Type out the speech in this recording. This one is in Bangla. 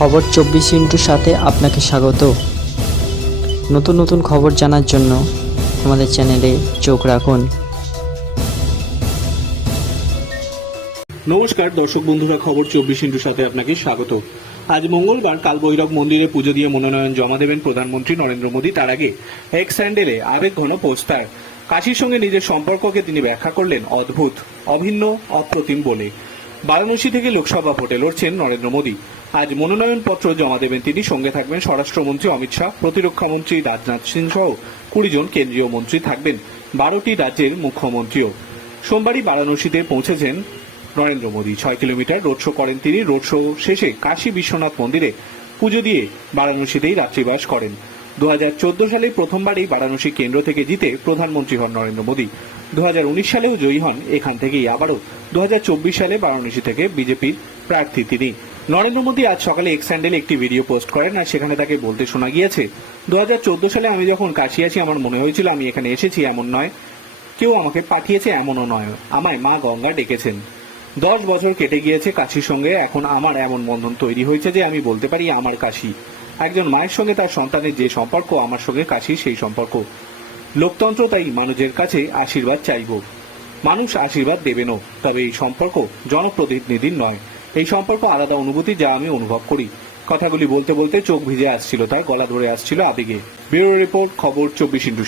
খবর চব্বিশ ইন্টুর সাথে আপনাকে স্বাগত। নতুন নতুন খবর জানার জন্য আমাদের চ্যানেলে চোখ রাখুন। নমস্কার, দর্শক বন্ধুরা, খবর চব্বিশ ইন্টুর সাথে আপনাকে স্বাগত। আজ মঙ্গলবার কাল ভৈরব মন্দিরে পুজো দিয়ে মনোনয়ন জমা দেবেন প্রধানমন্ত্রী নরেন্দ্র মোদী তার আগে। এক স্যান্ডেলে আবেগ ঘন পোস্টার। কাশির সঙ্গে নিজের সম্পর্ককে তিনি ব্যাখ্যা করলেন অদ্ভুত, অভিন্ন, অপ্রতিম বলে বারাণসী থেকে লোকসভা ভোটে লড়ছেন নরেন্দ্র মোদী। আজ মনোনয়ন পত্র জমা দেবেন তিনি। সঙ্গে থাকবেন স্বরাষ্ট্রমন্ত্রী অমিত শাহ, প্রতিরক্ষা মন্ত্রী রাজনাথ সিং সহ কুড়ি জন কেন্দ্রীয় মন্ত্রী থাকবেন। বারোটি রাজ্যের মুখ্যমন্ত্রীও। সোমবারই বারাণসীতে পৌঁছেছেন নরেন্দ্র মোদী। ছয় কিলোমিটার রোড শো করেন তিনি। রোড শো শেষে কাশী বিশ্বনাথ মন্দিরে পুজো দিয়ে বারাণসীতেই রাত্রিবাস করেন। দু হাজার চোদ্দ সালে প্রথমবার এই বারাণসী কেন্দ্র থেকে জিতে প্রধানমন্ত্রী হন নরেন্দ্র মোদী। দু হাজার উনিশ সালেও জয়ী হন। এখান থেকেই আবারও দু হাজার চব্বিশ সালে বারাণসী থেকে বিজেপির প্রার্থী তিনি। নরেন্দ্র মোদী আজ সকালে এক্স স্যান্ডেলে একটি ভিডিও পোস্ট করেন আর সেখানে তাকে বলতে শোনা গিয়েছে, দু হাজার চোদ্দ সালে আমি যখন কাশি আছি, আমার মনে হয়েছিল আমি এখানে এসেছি, এমন নয়। কেউ আমাকে পাঠিয়েছে, এমনও নয়। আমায় মা গঙ্গা ডেকেছেন। দশ বছর কেটে গিয়েছে কাশির সঙ্গে, এখন আমার এমন বন্ধন তৈরি হয়েছে যে আমি বলতে পারি আমার কাশি। একজন মায়ের সঙ্গে তার সন্তানের যে সম্পর্ক, আমার সঙ্গে কাশির সেই সম্পর্ক। লোকতন্ত্র তাই মানুষের কাছে আশীর্বাদ চাইব। মানুষ আশীর্বাদ দেবেনও। তবে এই সম্পর্ক জনপ্রতিনিধির নয়। এই সম্পর্ক আলাদা অনুভূতি যা আমি অনুভব করি। কথাগুলি বলতে বলতে চোখ ভিজে আসছিল তাই গলা ধরে আসছিল আবেগে। ব্যুরো রিপোর্ট, খবর, চব্বিশ ইন্টু